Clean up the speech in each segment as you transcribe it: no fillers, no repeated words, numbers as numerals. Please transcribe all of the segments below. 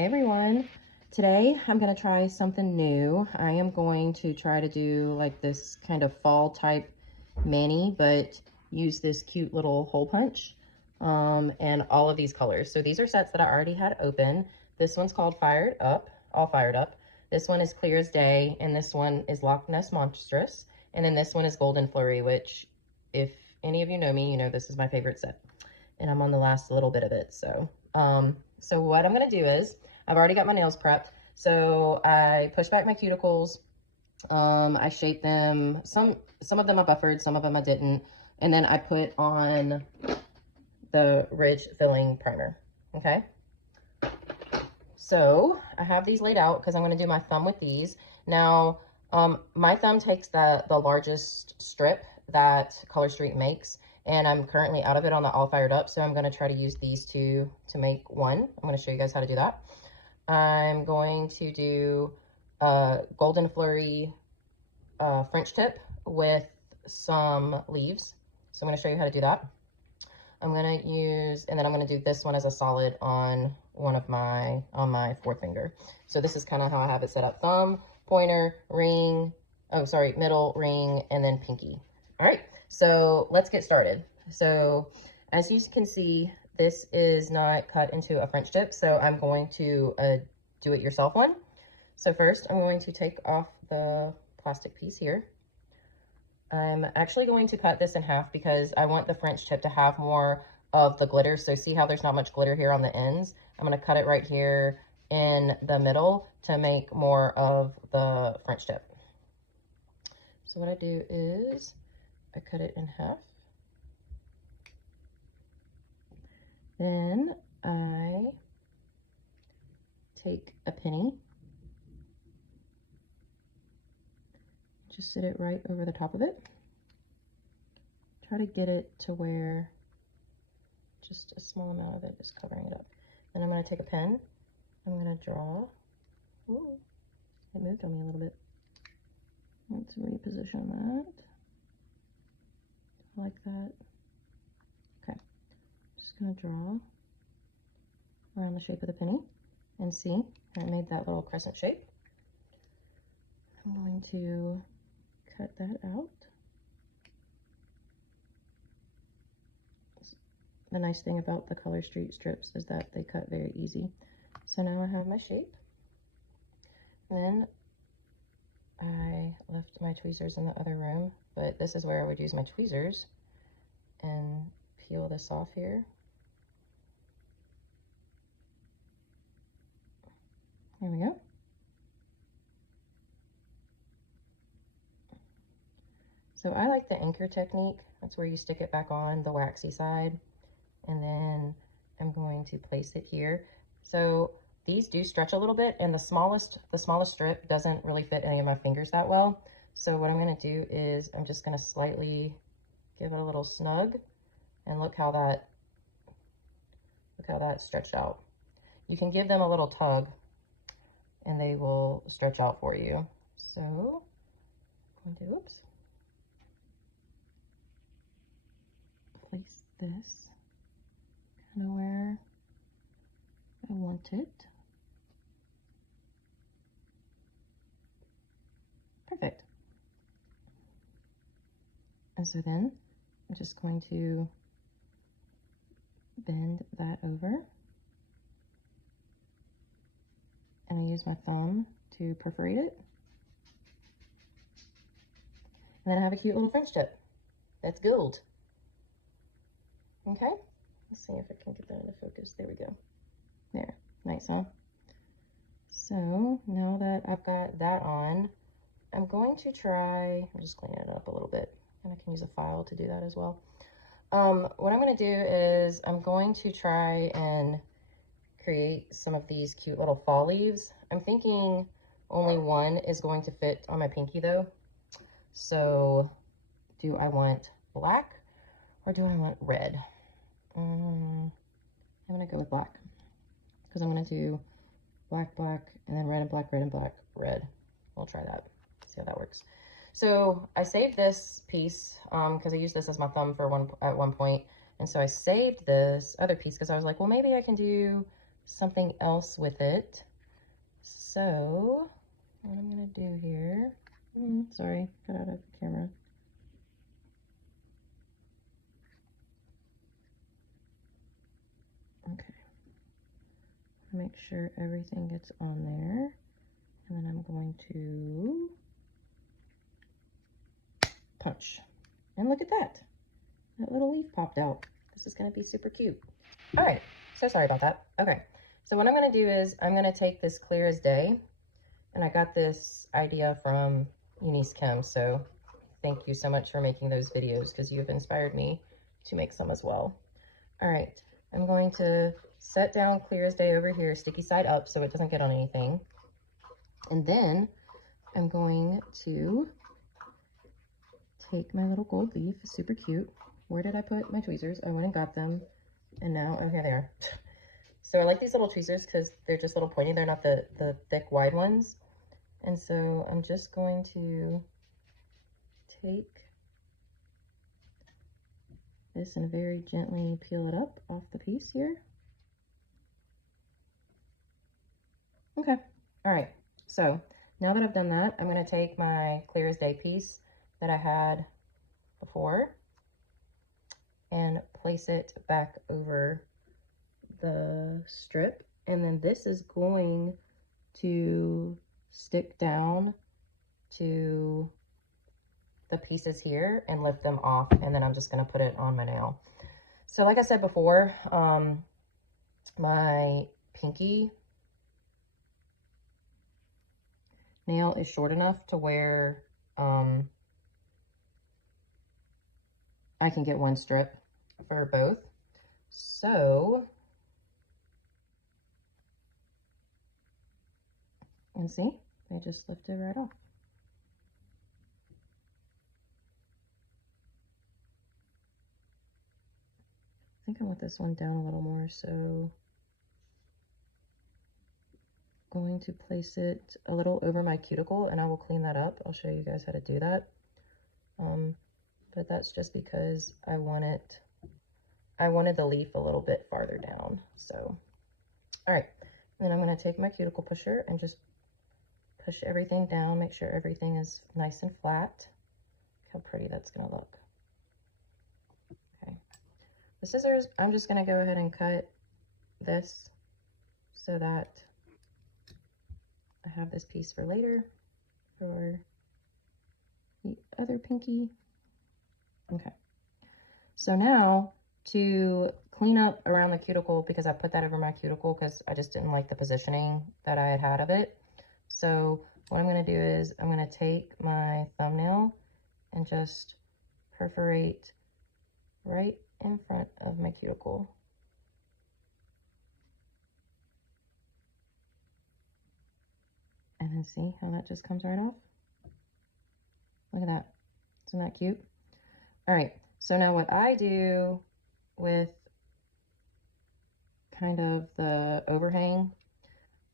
Hi everyone. Today I'm going to try something new. I am going to try to do like this kind of fall type mani, but use this cute little hole punch and all of these colors. So these are sets that I already had open. This one's called Fired Up, All Fired Up. This one is Clear as Day, and this one is Loch Ness Monstrous. And then this one is Golden Flurry, which if any of you know me, you know this is my favorite set. And I'm on the last little bit of it, so what I'm going to do is, I've already got my nails prepped. So I pushed back my cuticles. I shaped them. Some of them I buffered, some of them I didn't. And then I put on the Ridge Filling Primer. Okay. So I have these laid out because I'm going to do my thumb with these. Now, my thumb takes the largest strip that Color Street makes. And I'm currently out of it on the All Fired Up, so I'm going to try to use these two to make one. I'm going to show you guys how to do that. I'm going to do Golden Flurry French tip with some leaves. So I'm going to show you how to do that. I'm going to use, and then I'm going to do this one as a solid on my fourth finger. So this is kind of how I have it set up. Thumb, pointer, ring, middle, ring, and then pinky. All right. So let's get started. So as you can see, this is not cut into a French tip, so I'm going to do it yourself one. So first I'm going to take off the plastic piece here. I'm actually going to cut this in half because I want the French tip to have more of the glitter. So see how there's not much glitter here on the ends? I'm going to cut it right here in the middle to make more of the French tip. So what I do is I cut it in half. Then I take a penny, just sit it right over the top of it. Try to get it to where just a small amount of it is covering it up. Then I'm going to take a pen. I'm going to draw. Ooh, it moved on me a little bit. Let's reposition that. Like that. Okay, just gonna draw around the shape of the penny and see, I made that little crescent shape. I'm going to cut that out. The nice thing about the Color Street strips is that they cut very easy. So now I have my shape. Then I left my tweezers in the other room, but this is where I would use my tweezers and peel this off here. There we go. So I like the anchor technique. That's where you stick it back on the waxy side, and then I'm going to place it here. So these do stretch a little bit, and the smallest strip doesn't really fit any of my fingers that well. So what I'm going to do is I'm just going to slightly give it a little snug, and look how that stretched out. You can give them a little tug and they will stretch out for you. So I'm going to place this kind of where I want it. Perfect. And so then I'm just going to bend that over, and I use my thumb to perforate it. And then I have a cute little French tip. That's gold. Okay, let's see if I can get that into focus. There we go. There, nice, huh? So now that I've got that on, I'm going to try, I'm just cleaning it up a little bit, and I can use a file to do that as well. What I'm going to do is I'm going to try and create some of these cute little fall leaves. I'm thinking only one is going to fit on my pinky though. So do I want black or do I want red? I'm going to go with black because I'm going to do black, black, and then red and black, red and black, red. We'll try that, see how that works. So I saved this piece because I used this as my thumb at one point. And so I saved this other piece because I was like, well, maybe I can do something else with it. So what I'm gonna do here, sorry, cut out of the camera. Okay, make sure everything gets on there, and then I'm going to punch. And look at that. That little leaf popped out. This is gonna be super cute. All right, so sorry about that. Okay, so what I'm gonna do is I'm gonna take this Clear as Day, and I got this idea from Eunice Kim, so thank you so much for making those videos because you've inspired me to make some as well. All right, I'm going to set down Clear as Day over here, sticky side up so it doesn't get on anything. And then I'm going to take my little gold leaf, super cute. Where did I put my tweezers? I went and got them, and now, oh, here they are. So I like these little tweezers because they're just little pointy. They're not the thick, wide ones. And so I'm just going to take this and very gently peel it up off the piece here. Okay, all right. So now that I've done that, I'm gonna take my Clear as Day piece that I had before and place it back over the strip. And then this is going to stick down to the pieces here and lift them off. And then I'm just gonna put it on my nail. So like I said before, my pinky nail is short enough to where I can get one strip for both. So, and see, I just lifted right off. I think I want this one down a little more, so I'm going to place it a little over my cuticle, and I will clean that up. I'll show you guys how to do that. But that's just because I wanted the leaf a little bit farther down. So, all right, then I'm going to take my cuticle pusher and just push everything down, make sure everything is nice and flat. Look how pretty that's going to look. Okay, the scissors, I'm just going to go ahead and cut this so that I have this piece for later for the other pinky. Okay, so now to clean up around the cuticle, because I put that over my cuticle because I just didn't like the positioning that I had of it. So what I'm going to do is I'm going to take my thumbnail and just perforate right in front of my cuticle. And then see how that just comes right off? Look at that. Isn't that cute? All right, so now what I do with kind of the overhang,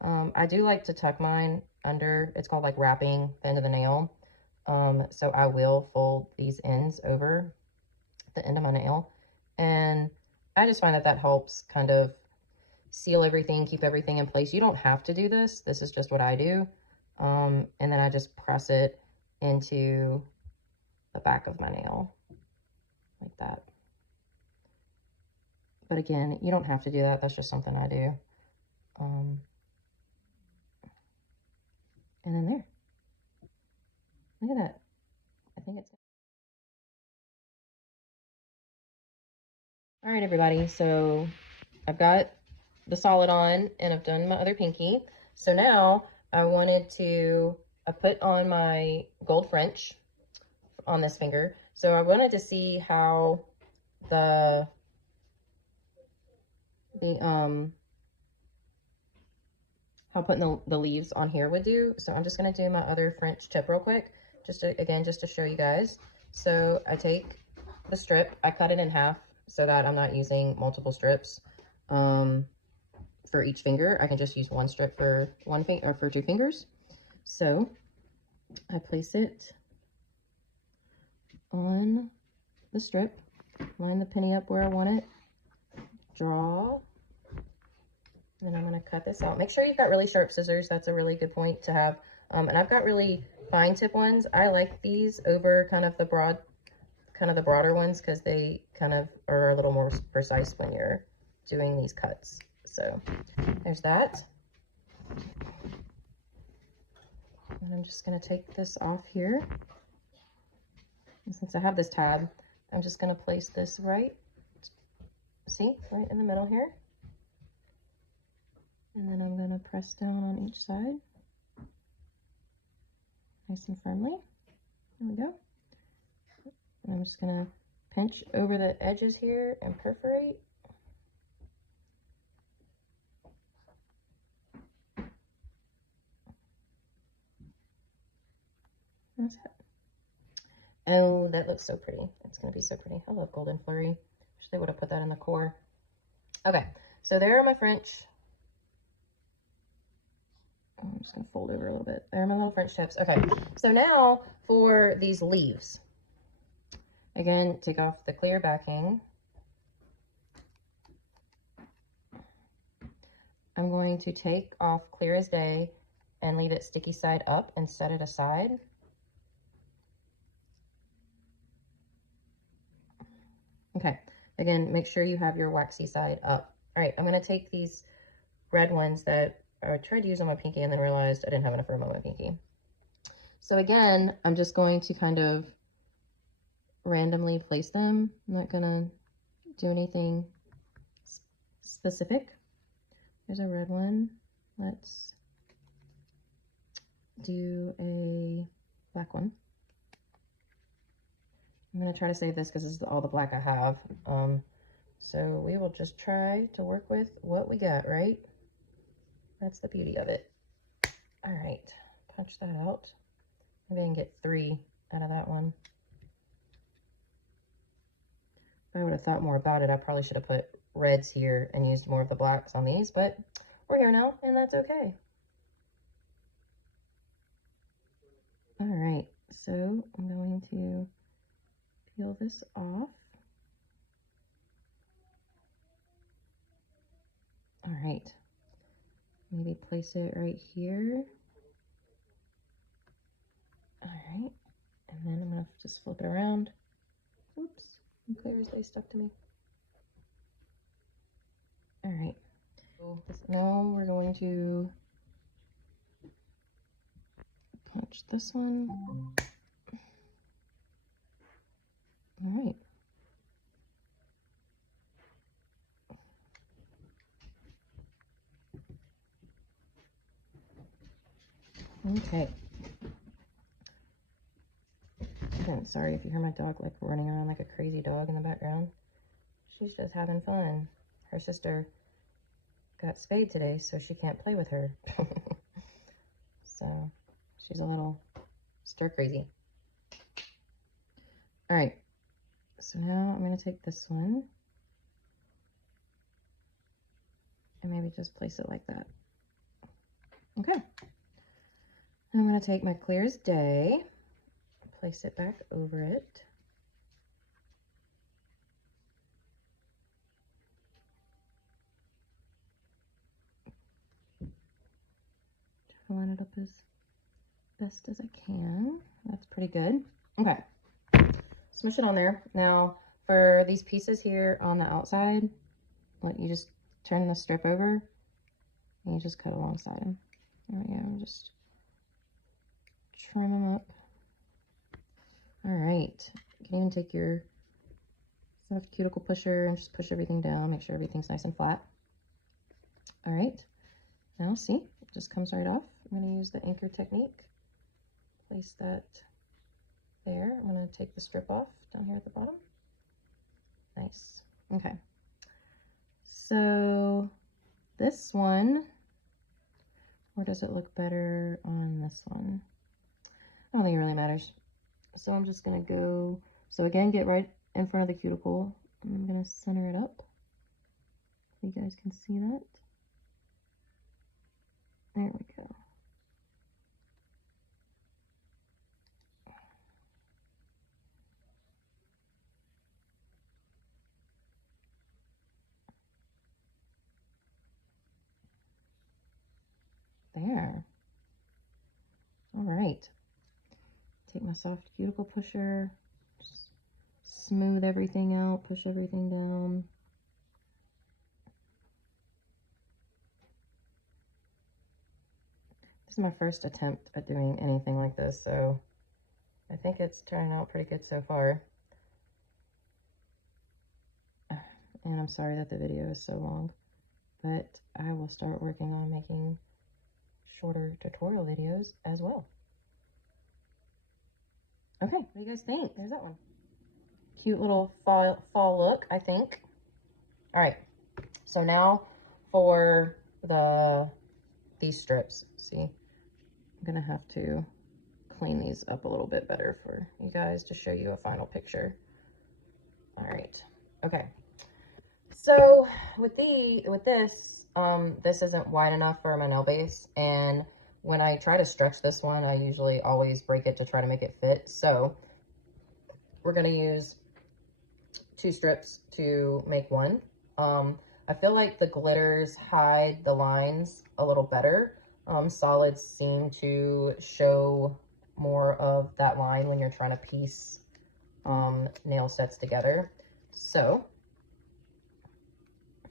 I do like to tuck mine under, it's called like wrapping the end of the nail. So I will fold these ends over the end of my nail. And I just find that that helps kind of seal everything, keep everything in place. You don't have to do this. This is just what I do. And then I just press it into the back of my nail like that. But again, you don't have to do that. That's just something I do. And then there. Look at that. I think it's... All right, everybody. So I've got the solid on and I've done my other pinky. So now I wanted to, I put on my gold French on this finger. So I wanted to see how how putting the leaves on here would do. So I'm just going to do my other French tip real quick, just to, again, just to show you guys. So I take the strip, I cut it in half so that I'm not using multiple strips for each finger. I can just use one strip for one finger or for two fingers. So I place it on the strip, line the penny up where I want it, draw, And I'm going to cut this out. Make sure you've got really sharp scissors. That's a really good point to have. And I've got really fine tip ones. I like these over kind of the broader ones because they kind of are a little more precise when you're doing these cuts. So there's that. And I'm just going to take this off here. And since I have this tab, I'm just going to place this right in the middle here. And then I'm going to press down on each side. Nice and firmly. There we go. And I'm just going to pinch over the edges here and perforate. That's it. Oh, that looks so pretty. It's going to be so pretty. I love golden flurry. Wish they would have put that in the core. Okay, so there are my French. I'm just going to fold over a little bit. There are my little French tips. Okay, so now for these leaves. Again, take off the clear backing. I'm going to take off clear as day and leave it sticky side up and set it aside. Okay, again, make sure you have your waxy side up. All right, I'm going to take these red ones that I tried to use on my pinky and then realized I didn't have enough room on my pinky. So again, I'm just going to kind of randomly place them. I'm not going to do anything specific. There's a red one. Let's do a black one. I'm going to try to save this because this is all the black I have. So we will just try to work with what we got, right? That's the beauty of it. All right, punch that out. Maybe I can get 3 out of that one. If I would have thought more about it, I probably should have put reds here and used more of the blacks on these, but we're here now, and that's okay. All right, so I'm going to peel this off. All right, maybe place it right here. All right, and then I'm gonna just flip it around. Oops, clear as day stuck to me. All right, so now we're going to punch this one. All right. Okay. Again, sorry if you hear my dog like running around like a crazy dog in the background. She's just having fun. Her sister got spayed today, so she can't play with her. So she's a little stir crazy. All right. So now I'm going to take this one and maybe just place it like that. Okay. I'm going to take my clear as day, place it back over it. Try to line it up as best as I can. That's pretty good. Okay. Smush it on there. Now, for these pieces here on the outside, you just turn the strip over and you just cut alongside them. There we go. Just trim them up. All right. You can even take your soft cuticle pusher and just push everything down. Make sure everything's nice and flat. All right. Now see, it just comes right off. I'm going to use the anchor technique. Place that there. I'm going to take the strip off down here at the bottom. Nice. Okay. So this one, or does it look better on this one? I don't think it really matters. So I'm just going to go, so again, get right in front of the cuticle. And I'm going to center it up. So you guys can see that. There we go. There. All right. Take my soft cuticle pusher, just smooth everything out, push everything down. This is my first attempt at doing anything like this, so I think it's turning out pretty good so far. And I'm sorry that the video is so long, but I will start working on making shorter tutorial videos as well. Okay, what do you guys think? There's that one. Cute little fall look, I think. All right, so now for these strips. See, I'm gonna have to clean these up a little bit better for you guys to show you a final picture. All right, okay. So with this, this isn't wide enough for my nail base, and when I try to stretch this one, I usually always break it to try to make it fit. So we're gonna use 2 strips to make one. I feel like the glitters hide the lines a little better. Solids seem to show more of that line when you're trying to piece nail sets together. So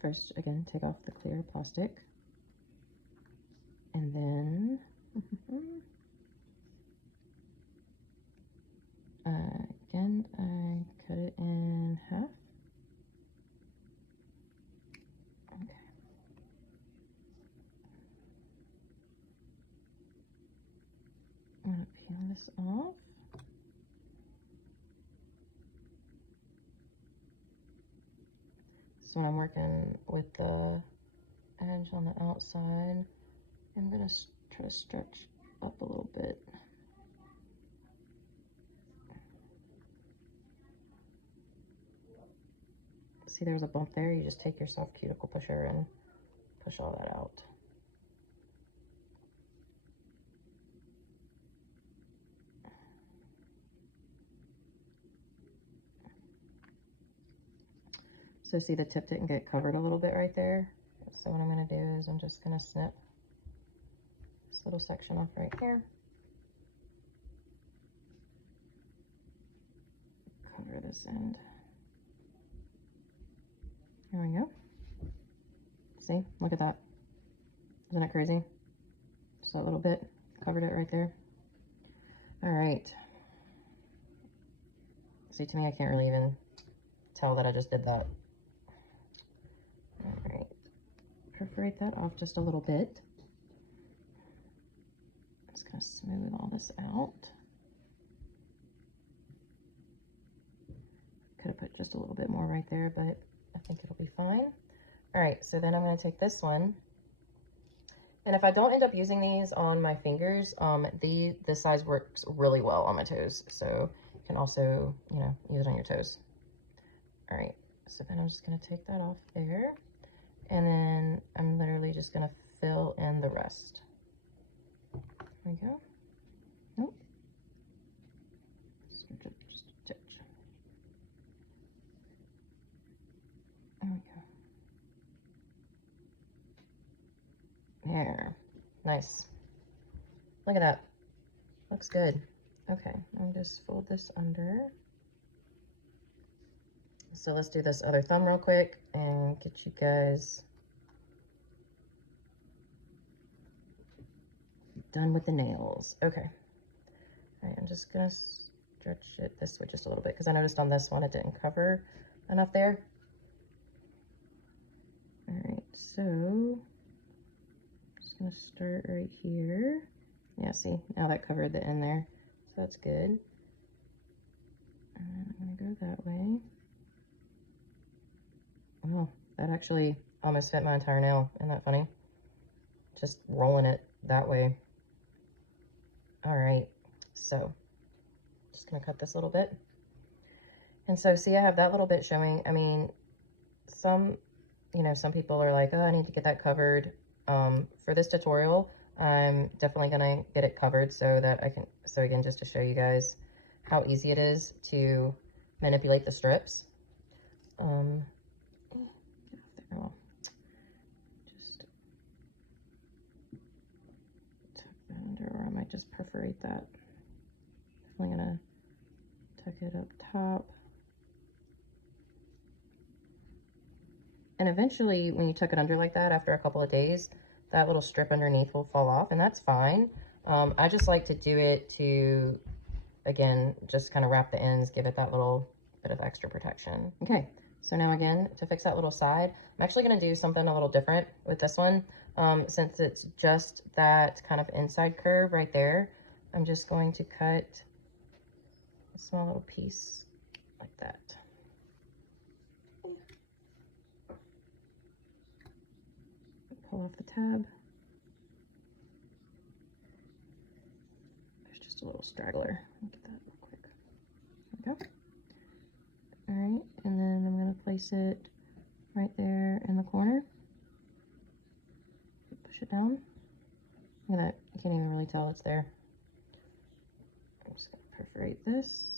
first, again, take off the clear plastic, and then again, I cut it in half. Okay. I'm gonna peel this off. So when I'm working with the edge on the outside, I'm gonna try to stretch up a little bit. See, there's a bump there. You just take your soft cuticle pusher and push all that out. So see, the tip didn't get covered a little bit right there. So what I'm gonna do is I'm just gonna snip this little section off right here. Cover this end. There we go. See, look at that. Isn't it crazy? Just a little bit, covered it right there. All right. See, to me, I can't really even tell that I just did that. All right. Perforate that off just a little bit. Just gonna smooth all this out. Could have put just a little bit more right there, but I think it'll be fine. All right, so then I'm gonna take this one. And if I don't end up using these on my fingers, this size works really well on my toes. So you can also, you know, use it on your toes. All right, so then I'm just gonna take that off there. And then I'm literally just gonna fill in the rest. There we go. Nope. Just a touch. There we go. There. Nice. Look at that. Looks good. Okay, I'll just fold this under. So let's do this other thumb real quick and get you guys done with the nails. Okay. All right, I'm just gonna stretch it this way just a little bit because I noticed on this one it didn't cover enough there. All right, so just gonna start right here. Yeah, see, now that covered the end there, so that's good. And I'm gonna go that way. Oh, that actually almost fit my entire nail. Isn't that funny? Just rolling it that way. All right, so just gonna cut this little bit. And so see, I have that little bit showing. I mean, some people are like, oh, I need to get that covered. For this tutorial, I'm definitely gonna get it covered so that I can, so again, just to show you guys how easy it is to manipulate the strips. Get off there. Oh, just perforate that. Definitely gonna tuck it up top. And eventually, when you tuck it under like that, after a couple of days, that little strip underneath will fall off, and that's fine. I just like to do it to, again, just kind of wrap the ends, give it that little bit of extra protection. Okay, so now again, to fix that little side, I'm actually gonna do something a little different with this one. Since it's just that kind of inside curve right there, I'm just going to cut a small little piece like that. Pull off the tab. There's just a little straggler. Look at that real quick. There we go. All right, and then I'm gonna place it right there in the corner. Push it down. Look at that, you can't even really tell it's there. I'm just gonna perforate this.